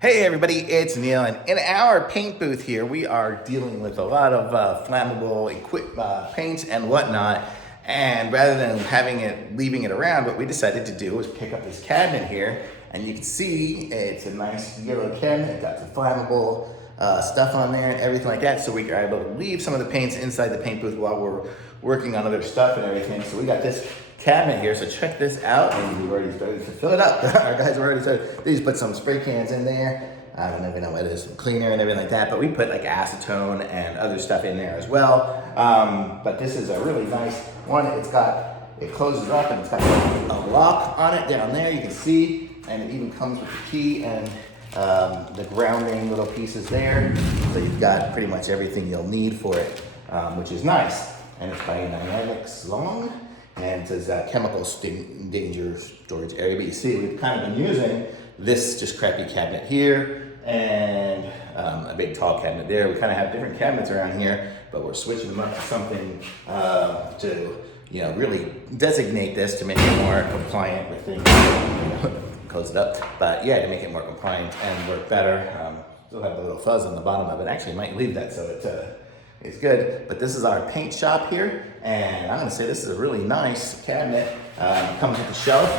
Hey everybody, it's Neil, and in our paint booth here, we are dealing with a lot of flammable paints and whatnot. And rather than leaving it around, what we decided to do was pick up this cabinet here, and you can see it's a nice yellow cabinet. It got the flammable stuff on there and everything like that. So we are able to leave some of the paints inside the paint booth while we're working on other stuff and everything. So we got this cabinet here, so check this out, and we've already started to fill it up. Our guys have already started. They just put some spray cans in there. I don't even know what it is, some cleaner and everything like that, but we put like acetone and other stuff in there as well. But this is a really nice one. It closes up and it's got a lock on it down there, you can see, and it even comes with the key and the grounding little pieces there. So you've got pretty much everything you'll need for it, which is nice. And it's by Dynamics long. And it says chemical danger storage area. But you see, we've kind of been using this just crappy cabinet here and a big tall cabinet there. We kind of have different cabinets around here, but we're switching them up to something to really designate this to make it more compliant with things. Close it up, but yeah, to make it more compliant and work better. Still have a little fuzz on the bottom of it. Actually, might leave that so it's good. But this is our paint shop here, and I'm gonna say this is a really nice cabinet. Comes with a shelf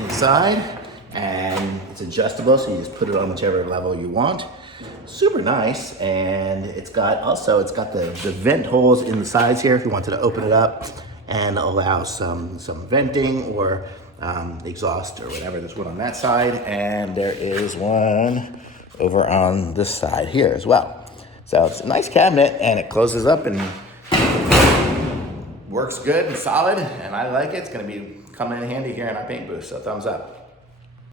inside, and it's adjustable, so you just put it on whichever level you want. Super nice, and it's got the vent holes in the sides here if you wanted to open it up and allow some venting or exhaust or whatever. There's one on that side, and there is one over on this side here as well. So it's a nice cabinet, and it closes up and works good and solid, and I like it. It's gonna be coming in handy here in our paint booth, so thumbs up.